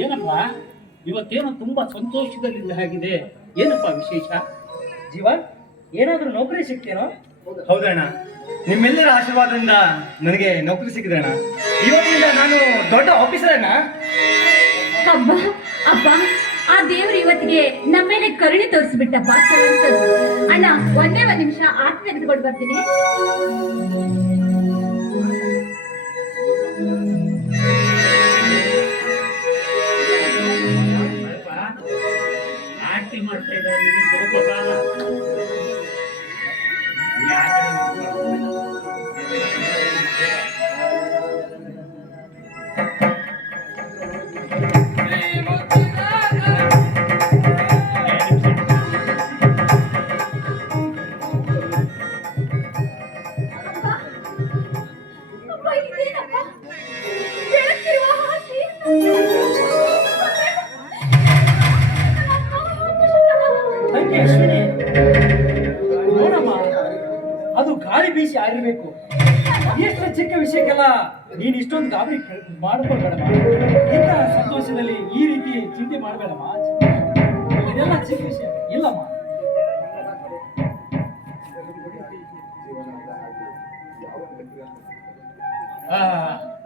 ಏನಪ್ಪ ಇವತ್ತೇನೋ ತುಂಬಾ ಸಂತೋಷದಲ್ಲಿದ್ದ ಹಾಗಿದೆ. ಏನಪ್ಪ ವಿಶೇಷ? ಜೀವ, ಏನಾದ್ರೂ ನೌಕರಿ ಸಿಗ್ತೇನೋ? ಹೌದಣ್ಣ, ನಿಮ್ಮೆಲ್ಲರ ಆಶೀರ್ವಾದದಿಂದ ನನಗೆ ನೌಕರಿ ಸಿಕ್ಕಿದೆ ಅಣ್ಣ. ಇವತ್ತಿನಿಂದ ನಾನು ದೊಡ್ಡ ಆಫೀಸರ್ ಅಣ್ಣ. ಹಬ್ಬ ಅಬ್ಬ, ಆ ದೇವ್ರು ಇವತ್ತಿಗೆ ನಮ್ಮ ಮೇಲೆ ಕರುಣೆ ತೋರಿಸ್ಬಿಟ್ಟಪ್ಪ. ಅಣ್ಣ, ಒಂದೇ ಒಂದ್ ನಿಮಿಷ ಆಟ ತೆಗೆದುಕೊಂಡು ಬರ್ತೀನಿ. ಆರತಿ ಮಾಡ್ತಾ ಇದ್ದಾರೆ. ತಂಗಿ ಅಶ್ವಿನಿ, ನೋಡಮ್ಮ, ಅದು ಗಾಳಿ ಬೀಸಿ ಆಗಿರ್ಬೇಕು. ಎಷ್ಟು ಚಿಕ್ಕ ವಿಷಯಕ್ಕೆಲ್ಲ ನೀನ್ ಇಷ್ಟೊಂದು ಗಾಬರಿ ಮಾಡ್ಕೊಳ್ಬೇಡಮ್ಮ. ಇಂತಹ ಸಂತೋಷದಲ್ಲಿ ಈ ರೀತಿ ಚಿಂತೆ ಮಾಡಬೇಡಮ್ಮ. ಇದೆಲ್ಲ ಚಿಕ್ಕ ವಿಷಯ ಇಲ್ಲಮ್ಮ.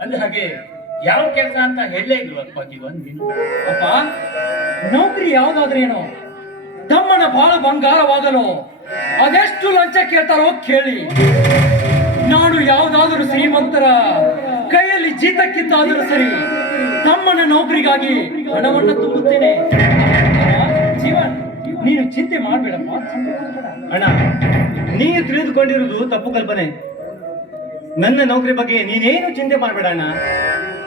ಅಂದ ಹಾಗೆ ಯಾವ ಕೆಲಸ ಅಂತ ಹೇಳಲೇ ಇಲ್ವಪ್ಪ ಜೀವನ್ ನೀನು? ಅಪ್ಪ, ನೌಕರಿ ಯಾವ್ದಾದ್ರೇನೋ ತಮ್ಮನ ಬಾಳು ಬಂಗಾರವಾಗಲು ಅದೆಷ್ಟು ಲಂಚ ಕೇಳ್ತಾರೋ ಕೇಳಿ. ನಾನು ಯಾವ್ದಾದರೂ ಶ್ರೀಮಂತರ ಕೈಯಲ್ಲಿ ಜೀತಕ್ಕಿದ್ದಾದರೂ ಸರಿ, ತಮ್ಮನ ನೌಕರಿಗಾಗಿ ಹಣವನ್ನು ತುಂಬುತ್ತೇನೆ. ಜೀವನ್, ನೀನು ಚಿಂತೆ ಮಾಡಬೇಡಪ್ಪ. ಅಣ್ಣ, ನೀನು ತಿಳಿದುಕೊಂಡಿರುವುದು ತಪ್ಪು ಕಲ್ಪನೆ. ನನ್ನ ನೌಕರಿ ಬಗ್ಗೆ ನೀನೇನು ಚಿಂತೆ ಮಾಡಬೇಡ ಅಣ್ಣ.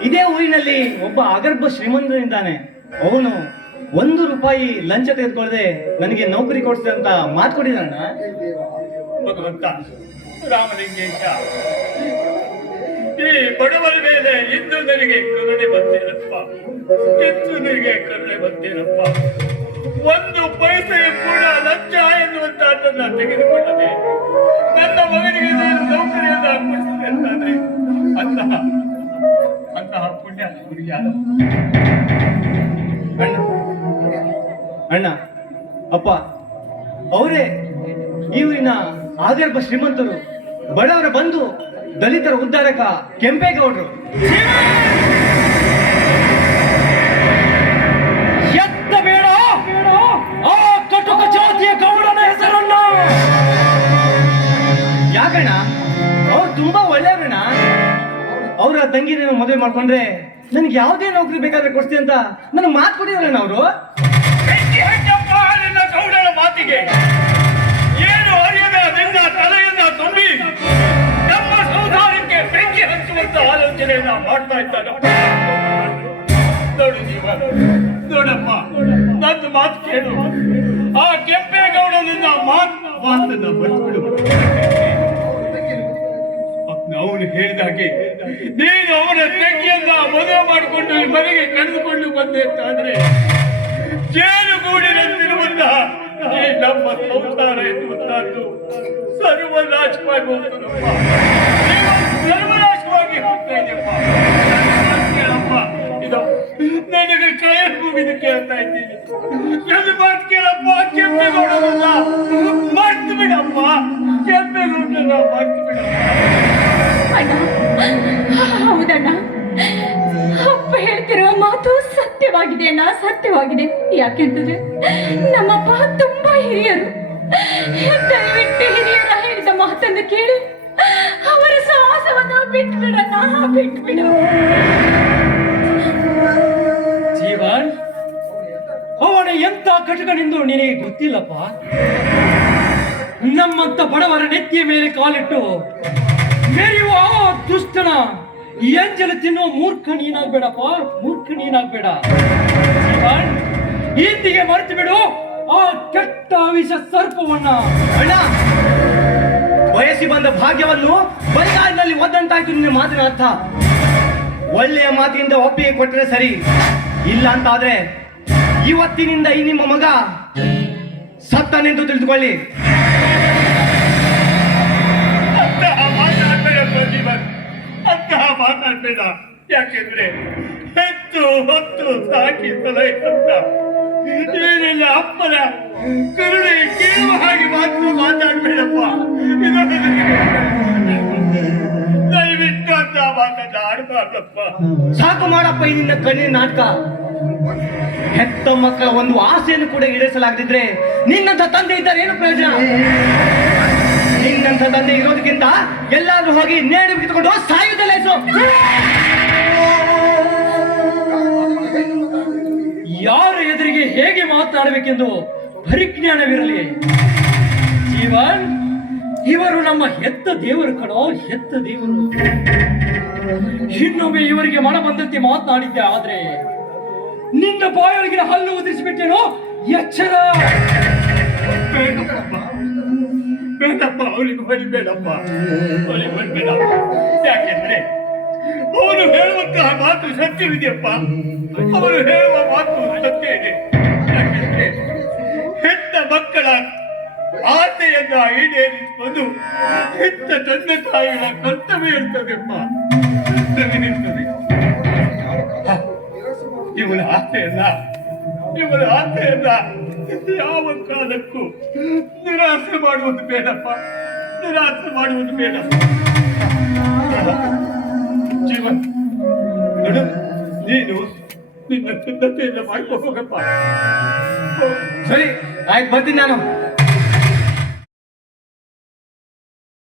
ಇದೇ ಊರಿನಲ್ಲಿ ಒಬ್ಬ ಅಗರ್ಭ ಶ್ರೀಮಂತನಿದ್ದಾನೆ. ಅವನು 1 ರೂಪಾಯಿ ಲಂಚ ತೆಗೆದುಕೊಳ್ಳದೆ ನನಗೆ ನೌಕರಿ ಕೊಡಿಸಿದೆ ಅಂತ ಮಾತು ಕೊಟ್ಟಿದ್ದಾನ. ಭಗವಂತ ರಾಮಲಿಂಗೇಶ, ಈ ಬಡವರ ಮೇಲೆ ಇಂದು ನನಗೆ ಕರುಣೆ ಬಂದಿರಪ್ಪ, ಇಂದು ನನಗೆ ಕರುಣೆ ಬಂದಿರಪ್ಪ. 1 ಪೈಸೆ ಕೂಡ ಲಂಚ ಎನ್ನುವಂತಹದ್ದನ್ನ ತೆಗೆದುಕೊಳ್ಳದೆ ನನ್ನ ಮಗನಿಗೆ ನೌಕರಿಯನ್ನ ಕೊಡಿಸಿದೆ ಅಂತಾದ್ರೆ ಅಂತಹ ಪುಣ್ಯ ಯಾರ? ಅಣ್ಣ, ಅಪ್ಪ, ಅವರೇ ಈ ಊರಿನ ಆಗರ್ಭ ಶ್ರೀಮಂತರು, ಬಡವರ ಬಂಧು, ದಲಿತರ ಉದ್ಧಾರಕ ಕೆಂಪೇಗೌಡರು. ಎತ್ತ ಬೇಡ ಆ ಕಟುಕ ಜಾತಿಯ ಗೌಡನ ಹೆಸರನ್ನ. ಯಾಕಣ್ಣ? ಅವ್ರು ತುಂಬಾ ಒಳ್ಳೆಯವ್ರಣ್ಣ. ಅವರ ತಂಗಿನ ಮದುವೆ ಮಾಡ್ಕೊಂಡ್ರೆ ನನಗೆ ಯಾವುದೇ ನೌಕರಿ ಬೇಕಾದ್ರೆ ಕೊಡ್ತೀನಿ ಅಂತ ನನಗೆ ಮಾತು ಕೊಟ್ಟಿದ್ರಣ್ಣ ಅವರು. ಗೌಡರ ಮಾತಿಗೆ ಏನು ಅರಿಯದ ನಿನ್ನ ತಲೆಯನ್ನ ತುಂಬಿ ನಮ್ಮ ಸಂಸಾರಕ್ಕೆ ಬೆಂಕಿ ಹಚ್ಚುವಂತ ಆಲೋಚನೆಯನ್ನ ಮಾಡ್ತಾ ಇದ್ದಾನೆ. ನೋಡು ಜೀವ, ನೋಡಮ್ಮ, ನನ್ನ ಮಾತು ಕೇಳು. ಆ ಕೆಂಪೇಗೌಡನಿಂದ ಮಾತನ್ನ ಬರ್ಸ್ಬಿಡು. ಅವನು ಹೇಳಿದಾಗೆ ನೀನು ಅವನ ತಂಗಿಯನ್ನ ಮದುವೆ ಮಾಡಿಕೊಂಡು ಈ ಮನೆಗೆ ಕರೆದುಕೊಂಡು ಬಂದೆ ಅಂತಾದ್ರೆ ಜೇನುಗೂಡಿನಂತಿರುವಂತಹ ಈ ನಮ್ಮ ಸಂಸಾರ ಎನ್ನುವಂತಹದ್ದು ಸರ್ವನಾಶವಾಗಿ ಹೋಗ್ತದಪ್ಪ. ಸರ್ವನಾಶವಾಗಿ ಹೋಗ್ತಾ ಇದೆಯಪ್ಪ. ಕೇಳಪ್ಪ, ಇದು ನನಗೆ ಕೈ ಮುಗಿದು ಕೇಳ್ತಾ ಇದ್ದೀನಿ. ನನ್ನ ಮಾತು ಕೇಳಪ್ಪ. ಕೆಂಪೇಗೌಡರನ್ನ ಮರ್ತು ಬಿಡಪ್ಪ. ಕೆಂಪೇಗೌಡರನ್ನ ಮರ್ತು ಬಿಡಪ್ಪ. ಹೌದಣ್ಣ, ಅಪ್ಪ ಹೇಳ್ತಿರೋ ಮಾತು ಸತ್ಯವಾಗಿದೆ ಅಣ್ಣ, ಸತ್ಯವಾಗಿದೆ. ಯಾಕೆಂದ್ರೆ ನಮ್ಮಪ್ಪ ತುಂಬಾ ಹಿರಿಯರು. ದಯವಿಟ್ಟು ಹಿರಿಯರ ಹೇಳಿದ ಮಾತನ್ನು ಕೇಳಿ ಅವರ ಸಾಹಸವನ್ನ ಬಿಟ್ಬಿಡಣ್ಣ, ಬಿಟ್ಬಿಡು. ಜೀವನ್, ಅವನ ಎಂತ ಕಟಕನೆಂದು ನಿನಗೆ ಗೊತ್ತಿಲ್ಲಪ್ಪ. ನಮ್ಮಂತ ಬಡವರ ನೆತ್ತಿಯ ಮೇಲೆ ಕಾಲಿಟ್ಟು ಮೆರೆಯುವ ದುಷ್ಟನ ಎಂಜಲು ತಿನ್ನುವ ಮೂರ್ಖ ನೀನಾಗ್ಬೇಡಪ್ಪ, ಮೂರ್ಖ ನೀನಾಗ್ಬೇಡ. ಈತಿಗೆ ಮರೆತು ಬಿಡು ಆ ಕೆಟ್ಟ ವಿಷ ಸರ್ಪವನ್ನ. ಅಣ್ಣ, ವಯಸ್ಸಿ ಬಂದ ಭಾಗ್ಯವನ್ನು ಬರಿಗಾಲಿನಲ್ಲಿ ಒದ್ದಂತಾಯ್ತು ನಿನ್ನ ಮಾತಿನ ಅರ್ಥ. ಒಳ್ಳೆಯ ಮಾತಿನಿಂದ ಒಪ್ಪಿಗೆ ಕೊಟ್ಟರೆ ಸರಿ, ಇಲ್ಲ ಅಂತಾದ್ರೆ ಇವತ್ತಿನಿಂದ ಈ ನಿಮ್ಮ ಮಗ ಸತ್ತನೆಂದು ತಿಳಿದುಕೊಳ್ಳಿ. ಅಂತಹ ಮಾತಾಡ್ಬೇಡ. ಯಾಕೆಂದ್ರೆ ಹೆತ್ತು ಹೊತ್ತು ಸಾಕಿ ಸಲಹಿಸಂತ ಏನೆಲ್ಲ ಅಪ್ಪನ ಕರುಣೆ ಕೇಳುವ ಹಾಗೆ ಮಾತ್ರ ಮಾತಾಡ್ಬೇಡಪ್ಪ. ದಯವಿಟ್ಟು ಅಂತ ಮಾತಾಡಬಾರ್ದಪ್ಪ. ಸಾಕು ಮಾಡಪ್ಪ ಈ ನಿನ್ನ ಕಣ್ಣಿನ ನಾಟಕ. ಹೆತ್ತ ಮಕ್ಕಳ ಒಂದು ಆಸೆಯನ್ನು ಕೂಡ ಈಡೇರಿಸಲಾಗದಿದ್ರೆ ನಿನ್ನಂತ ತಂದೆ ಇದ್ದಾರೆ ಏನು ಪ್ರಯೋಜನ? ನಿನ್ನಂತ ತಂದೆ ಇರೋದಕ್ಕಿಂತ ಎಲ್ಲಾದ್ರೂ ಹೋಗಿ ನೇಣು ಬಿಗಿದುಕೊಂಡು ಸಾಯುವುದಲ್ಲ ಹೆಸರು. ಯಾರ ಎದುರಿಗೆ ಹೇಗೆ ಮಾತನಾಡಬೇಕೆಂದು ಪರಿಜ್ಞಾನವಿರಲಿ. ಜೀವನ್, ಇವರು ನಮ್ಮ ಹೆತ್ತ ದೇವರು ಕಣೋ, ಹೆತ್ತ ದೇವರು. ಇನ್ನೊಮ್ಮೆ ಇವರಿಗೆ ಮನ ಬಂದಂತೆ ಮಾತನಾಡಿದ್ದೆ ಆದ್ರೆ ನಿನ್ನ ಬಾಯೊಳಗಿನ ಹಲ್ಲು ಉದಿಸಿಬಿಟ್ಟೇನೋ, ಎಚ್ಚರ. ಬೇಡಪ್ಪ, ಬೇಡಪ್ಪ, ಅವನಿಗೆ ಹೊಡಿಬೇಡಪ್ಪ, ಅವನಿಗೆ ಹೊಡಿಬೇಡ. ಯಾಕೆಂದ್ರೆ ಅವನು ಹೇಳುವಂತಹ ಮಾತು ಸತ್ಯವಿದೆಯಪ್ಪ. ಅವನು ಹೇಳುವ ಮಾತು ಸತ್ಯ ಇದೆ. ಯಾಕೆಂದ್ರೆ ಹೆತ್ತ ಮಕ್ಕಳ ಆಸೆಯನ್ನ ಈಡೇರಿಸುವುದು ಹೆತ್ತ ತಂದೆ ತಾಯಿಗಳ ಕರ್ತವ್ಯ ಇರ್ತದೆಪ್ಪ, ಕರ್ತವ್ಯ ಇರ್ತದೆ. ಇವಳ ಆಸೆಯನ್ನ ಯಾವ ಕಾಲಕ್ಕೂ ನಿರಾಸೆ ಮಾಡುವುದು ಬೇಡಪ್ಪ, ನಿರಾಸೆ ಮಾಡುವುದು ಬೇಡ. ಜೀವನ್, ನೋಡು, ನೀನು ನಿನ್ನ ಸಿದ್ಧತೆಯನ್ನು ಮಾಡ್ಕೊ ಹೋಗಪ್ಪ. ಸರಿ ಆಯ್ತು, ಬರ್ತೀನಿ ನಾನು.